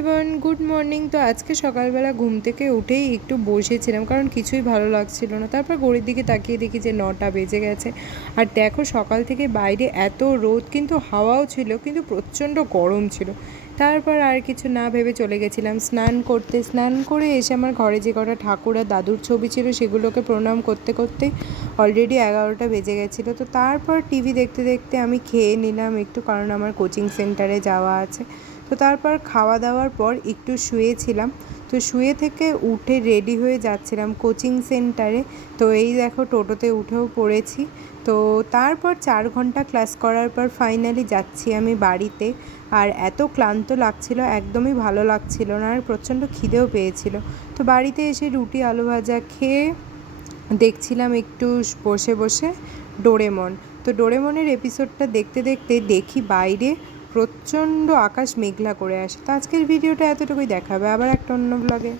Everyone, good morning. তো আজকে সকালবেলা ঘুম থেকে উঠেই একটু বসেছিলাম, কারণ কিছুই ভালো লাগছিল না। তারপর ঘড়ির দিকে তাকিয়ে দেখি যে 9টা বেজে গেছে। আর দেখো সকাল থেকে বাইরে এত রোদ, কিন্তু হাওয়াও ছিল, কিন্তু প্রচণ্ড গরম ছিল। তারপর আর কিছু না ভেবে চলে গেছিলাম স্নান করতে। স্নান করে এসে আমার ঘরে যে কটা ঠাকুর আর দাদুর ছবি ছিল সেগুলোকে প্রণাম করতে করতে অলরেডি 11টা বেজে গেছিলো। তো তারপর টিভি দেখতে দেখতে আমি খেয়ে নিলাম একটু, কারণ আমার কোচিং সেন্টারে যাওয়া আছে। তো তারপর খাওয়া দাওয়ার পর একটু শুয়েছিলাম। তো শুয়ে থেকে উঠে রেডি হয়ে যাচ্ছিলাম কোচিং সেন্টারে। তো এই দেখো টোটোতে উঠেও পড়েছি। তো তারপর 4 ঘন্টা ক্লাস করার পর ফাইনালি যাচ্ছি আমি বাড়িতে। আর এত ক্লান্ত লাগছিল, একদমই ভালো লাগছিল না, আর প্রচণ্ড খিদেও পেয়েছিল। তো বাড়িতে এসে রুটি আলু ভাজা খেয়ে দেখছিলাম একটু বসে বসে ডোরেমন। তো ডোরেমনের এপিসোডটা দেখতে দেখতে দেখি বাইরে প্রচণ্ড আকাশ মেঘলা করে আসে। তো আজকের ভিডিওটা এতটুকুই, দেখাবে আবার একটা অন্য ব্লগে।